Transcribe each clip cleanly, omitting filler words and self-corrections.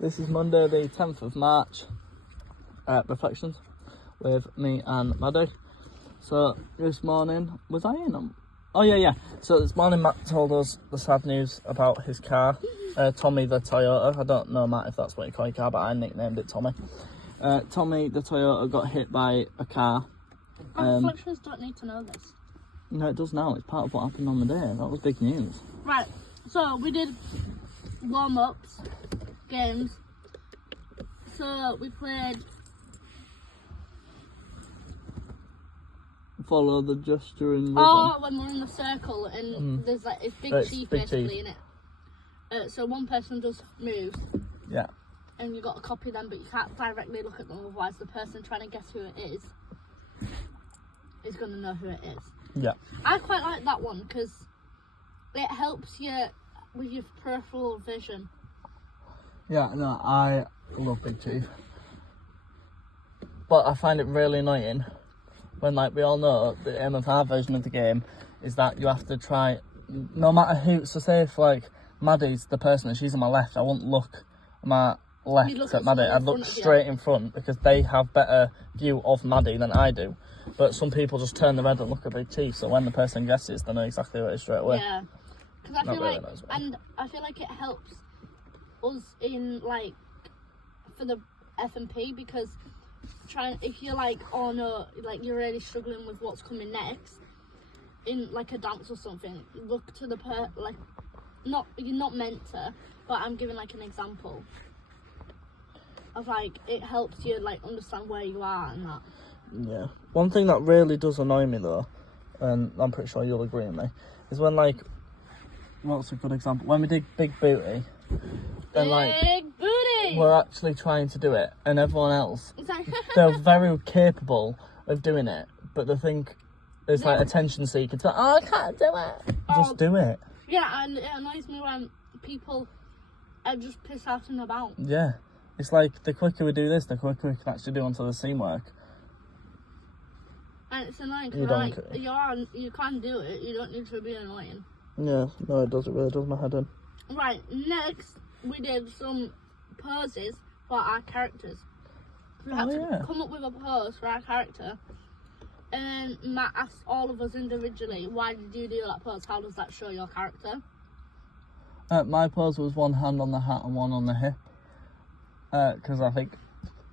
This is Monday the 10th of March, Reflections with me and Maddie. So this morning, was I in them? Oh yeah. So this morning Matt told us the sad news about his car, Tommy the Toyota. I don't know, Matt, if that's what you call your car, but I nicknamed it Tommy. Tommy the Toyota got hit by a car. Reflections don't need to know this. No, it does now. It's part of what happened on the day. That was big news. Right, so we did warm-ups, games. So we played Follow the gesture in rhythm. Oh, when we're in the circle and there's like it's big chief big basically chief. in it. So one person does moves. Yeah. And you got to copy them, but you can't directly look at them, otherwise the person trying to guess who it is going to know who it is. Yeah. I quite like that one because it helps you with your peripheral vision. Yeah, no, I love Big Chief. But I find it really annoying when, like, we all know the aim of our version of the game is that you have to try, no matter who, so say if, like, Maddie's the person and she's on my left, I wouldn't look on my left at Maddie, I'd look straight in front because they have better view of Maddie than I do. But some people just turn their head and look at Big Chief, so when the person guesses, they know exactly what it is straight away. Yeah, because I feel like, and I feel like it helps us in, like, for the F&P, because if you're like, oh no, like you're really struggling with what's coming next in like a dance or something, look to the like, not, you're not meant to, but I'm giving like an example of like, it helps you like understand where you are and that. Yeah. One thing that really does annoy me though, and I'm pretty sure you'll agree with me, is when, like, what's a good example? When we did Big Booty, then like we're actually trying to do it, and everyone else, they're very capable of doing it, but they think it's like attention seeking. So, oh, I can't do it. Just do it. Yeah, and it annoys me when people are just pissed out and about. Yeah. It's like, the quicker we do this, the quicker we can actually do onto the scene work. And it's annoying because like, you can't do it, you don't need to be annoying. Yeah, no, it really does my head in. Right, next we did some poses for our characters. We had to come up with a pose for our character, and then Matt asked all of us individually, why did you do that pose? How does that show your character? My pose was one hand on the hat and one on the hip, because I think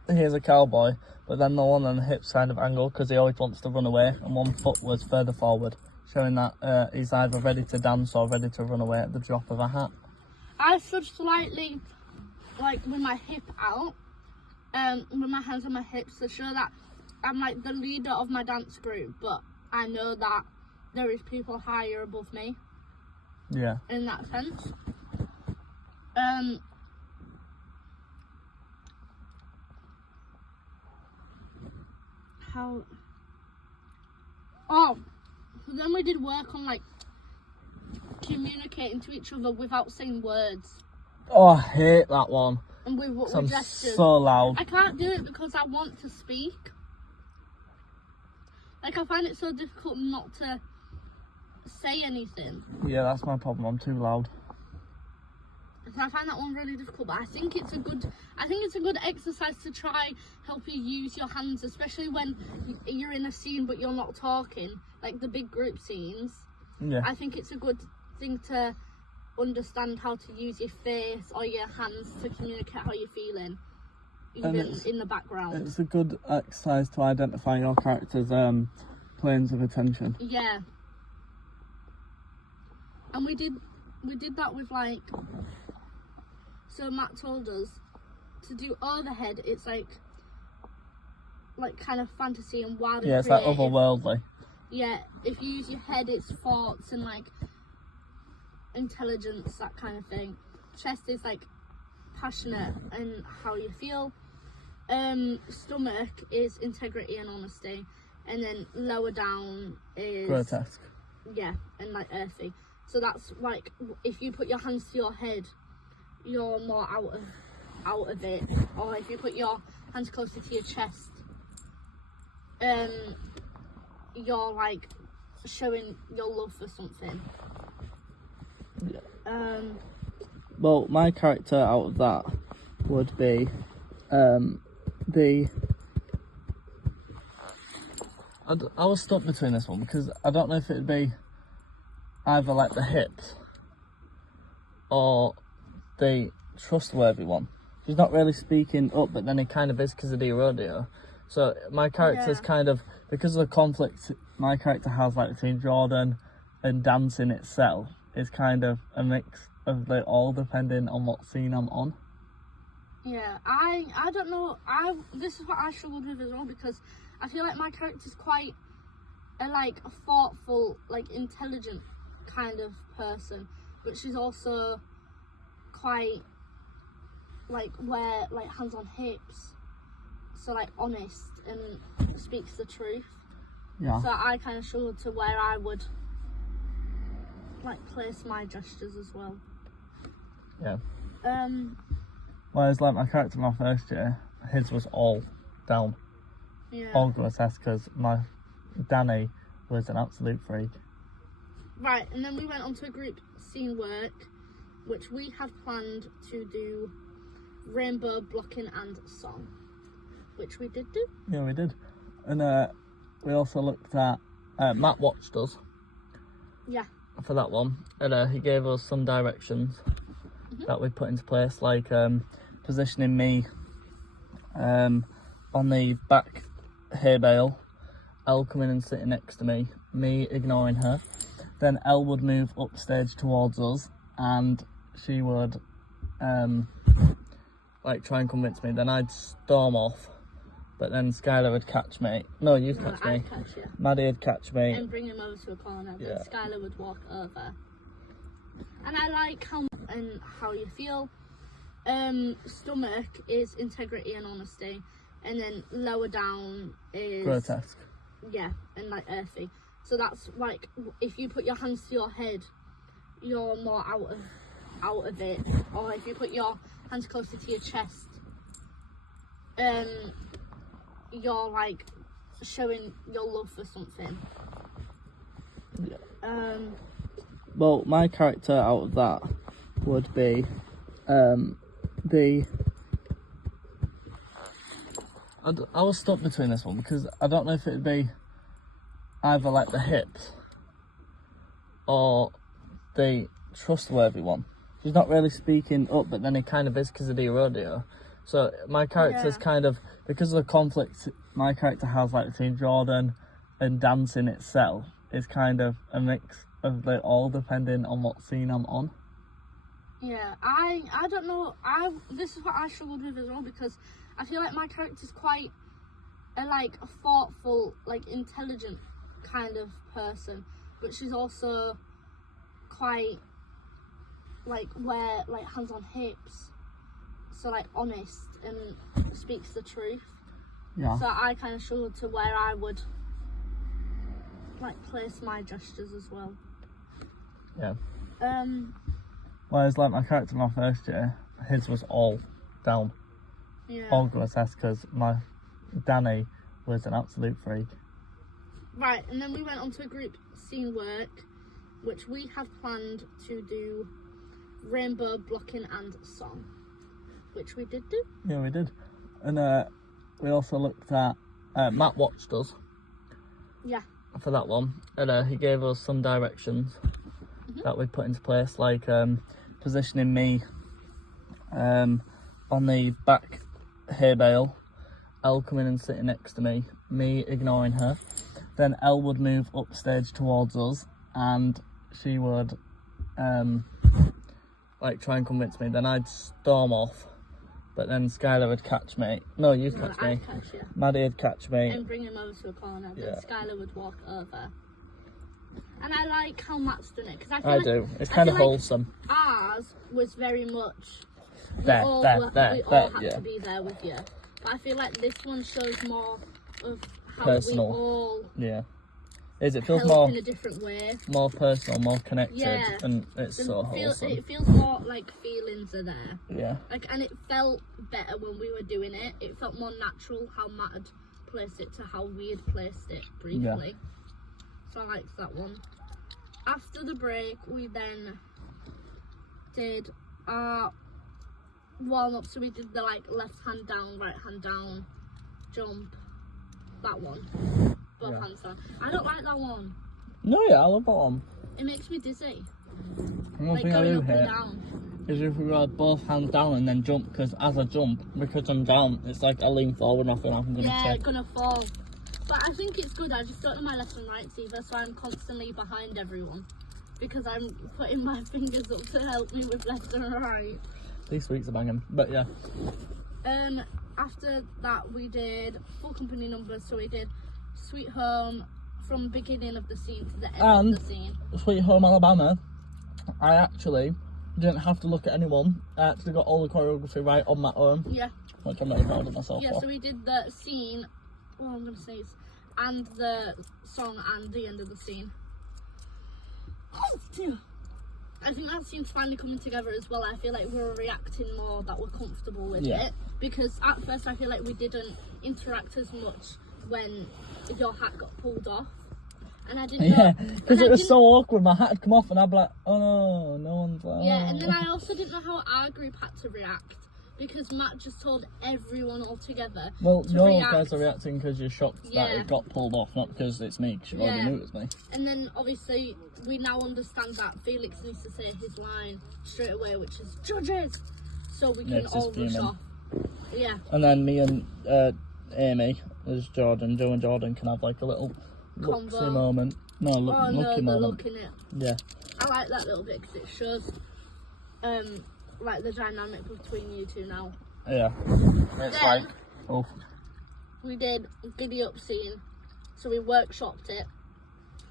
he is a cowboy, but then the one on the hip's kind of angled because he always wants to run away, and one foot was further forward, showing that he's either ready to dance or ready to run away at the drop of a hat. I stood slightly, like, with my hip out, with my hands on my hips to show that I'm, like, the leader of my dance group, but I know that there is people higher above me. Yeah. In that sense. So then we did work on, like, communicating to each other without saying words. Oh, I hate that one. And with gestures. So loud. I can't do it because I want to speak. Like, I find it so difficult not to say anything. Yeah, that's my problem. I'm too loud. So I find that one really difficult, but I think it's a good exercise to try help you use your hands, especially when you're in a scene but you're not talking, like the big group scenes. Yeah. I think it's a good thing to understand how to use your face or your hands to communicate how you're feeling, even in the background. It's a good exercise to identify your character's planes of attention. Yeah. And we did that with, like, so Matt told us to do overhead, it's like kind of fantasy and wild. Yeah, it's like otherworldly. Yeah, if you use your head, it's thoughts and, like, intelligence, that kind of thing. Chest is, like, passionate and how you feel. Stomach is integrity and honesty. And then lower down is grotesque. Yeah, and, like, earthy. So that's, like, if you put your hands to your head, you're more out of it. Or if you put your hands closer to your chest, you're, like, showing your love for something. Yeah. Well, my character out of that would be the. I was stuck between this one because I don't know if it'd be either like the hips or the trustworthy one. He's not really speaking up, but then he kind of is because of the rodeo. So my character's kind of, because of the conflict my character has like between Jordan and dancing itself, is kind of a mix of like all depending on what scene I'm on. Yeah, I don't know. This is what I struggled with as well, because I feel like my character's quite a thoughtful, like intelligent kind of person, but she's also quite like hands on hips, so like honest and speaks the truth. Yeah. So I kind of struggled to where I would like place my gestures as well. Yeah. Whereas like my character in my first year, his was all down. Yeah. All grotesque, because my Danny was an absolute freak. Right, and then we went on to a group scene work, which we had planned to do rainbow blocking and song, which we did do. Yeah, we did. And we also looked at, Matt watched us. Yeah. For that one, and he gave us some directions that we put into place, like positioning me on the back hay bale, Elle coming and sitting next to me ignoring her. Then Elle would move upstage towards us, and she would like try and convince me. Then I'd storm off, but then Skylar would catch me. No, you'd catch me. I'd catch you. Maddie would catch me. And bring him over to a corner. Yeah. Then Skylar would walk over. And I like how you feel. Stomach is integrity and honesty, and then lower down is grotesque. Yeah, and like earthy. So that's like, if you put your hands to your head, you're more out of it. Or if you put your hands closer to your chest, you're like showing your love for something. Yeah. Well, my character out of that would be the. I was stuck between this one because I don't know if it'd be either like the hips or the trustworthy one. He's not really speaking up, but then he kind of is because of the rodeo. So my character's kind of, because of the conflict my character has like between Jordan and dancing itself, is kind of a mix of like all depending on what scene I'm on. Yeah, I don't know. This is what I struggled with as well, because I feel like my character's quite a thoughtful, like intelligent kind of person, but she's also quite like hands on hips, so like honest and speaks the truth. Yeah. So I kind of struggled to where I would like place my gestures as well. Yeah. Whereas like my character in my first year, his was all down. Yeah. All grotesque, because my Danny was an absolute freak. Right, and then we went on to a group scene work, which we had planned to do rainbow blocking and song, which we did do. Yeah, we did. And we also looked at, Matt watched us. Yeah. For that one, and he gave us some directions that we put into place, like positioning me on the back hay bale, Elle coming and sitting next to me ignoring her. Then Elle would move upstage towards us, and she would like try and convince me. Then I'd storm off, but then Skylar would catch me. No, you'd catch me. I'd catch you. Maddie would catch me. And bring him over to a corner. Then Yeah. Skylar would walk over. And I like how Matt's done it, because I feel I like do. It's kind of feel like wholesome. ours was very much we There, all there, were- there, we all there, had yeah. to be there with you. But I feel like this one shows more of how Personal. we all Yeah. It feels help more in a different way. more personal, more connected, Yeah. and it's And so wholesome. it feels more like feelings are there. Yeah. Like, and it felt better when we were doing it. It felt more natural how Matt had placed it to how we had placed it briefly. So I liked that one. After the break, we then did our warm up. So we did the like left hand down, right hand down, jump. That one. Both hands down. I don't like that one. No, yeah, I love that one. It makes me dizzy. One Like thing I going do up and hate down. is if we ride both hands down and then jump, because as I jump, because I'm down, it's like I lean forward and I feel like I'm going to Yeah, tip. gonna fall. But I think it's good. I just don't know my left and rights either, so I'm constantly behind everyone because I'm putting my fingers up to help me with left and right. These weeks are banging, but yeah. After that we did full company numbers, so we did Sweet Home from beginning of the scene to the end of the scene. Sweet Home Alabama, I actually didn't have to look at anyone. I actually got all the choreography right on my own. Yeah. Which I'm really proud of myself Yeah, for. so we did the scene, well I'm gonna sneeze, and the song and the end of the scene. Oh dear. I think that scene's finally coming together as well. I feel like we're reacting more, that we're comfortable with it. Because at first I feel like we didn't interact as much when your hat got pulled off. And I didn't know. Yeah, because it was so awkward. My hat had come off and I'd be like, oh no, no one's like, oh. Yeah, and then I also didn't know how our group had to react. Because Matt just told everyone all together. Well, to you react. guys are reacting because you're shocked that it got pulled off, not because it's me, because you already knew it was me. And then obviously we now understand that Felix needs to say his line straight away, which is judges, so we can all rush off. Yeah. And then me and Amy, as Jordan, Joe and Jordan can have like a little look-see moment. No, lucky moment. Look in it. Yeah. I like that little bit because it shows like the dynamic between you two now. Yeah. It's then, like, we did a giddy up scene, so we workshopped it.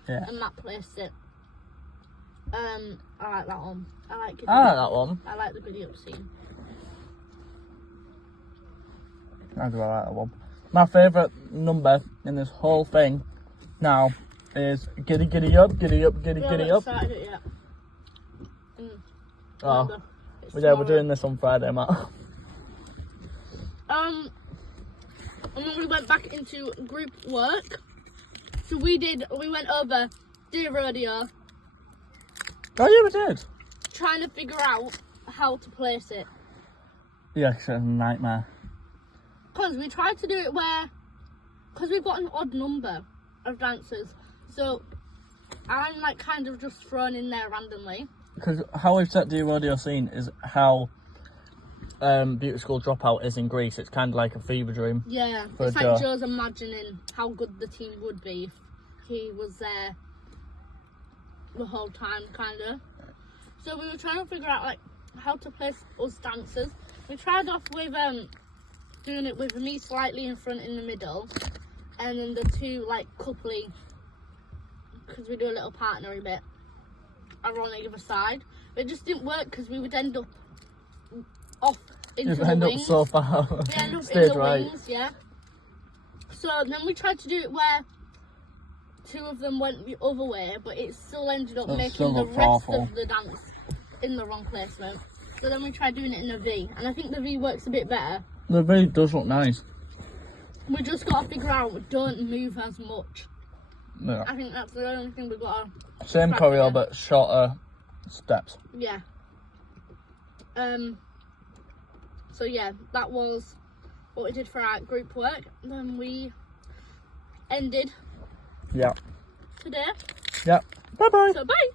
Yeah. And Matt placed it. I like that one. I like that one. I like the giddy up scene. I do like that one. My favourite number in this whole thing now is giddy giddy up, giddy up, giddy giddy up. Started it yet. Oh, yeah, we're doing this on Friday, Matt. And then we went back into group work. So we went over Dear Rodeo. Oh yeah, we did. Trying to figure out how to place it. Yeah, it's a nightmare. Because we tried to do it because we've got an odd number of dancers. So I'm like kind of just thrown in there randomly. Because how we've set the rodeo scene is how Beauty School Dropout is in Greece. It's kind of like a fever dream. Yeah, it's like Joe's imagining how good the team would be if he was there the whole time, kind of. So we were trying to figure out like how to place us dancers. We tried off with doing it with me slightly in front in the middle, and then the two like coupley, because we do a little partnery bit are on either side. But it just didn't work because we would end up off into the wings. Up so far. We end up in the wings, yeah. So then we tried to do it where two of them went the other way, but it still ended up making the rest of the dance in the wrong placement. So then we tried doing it in a V, and I think the V works a bit better. The V does look nice. We just got to figure out, don't move as much. Yeah. I think that's the only thing we've got to... Same choreo, but shorter steps. Yeah. So yeah, that was what we did for our group work. Then we ended today. Yeah. Bye bye. So bye.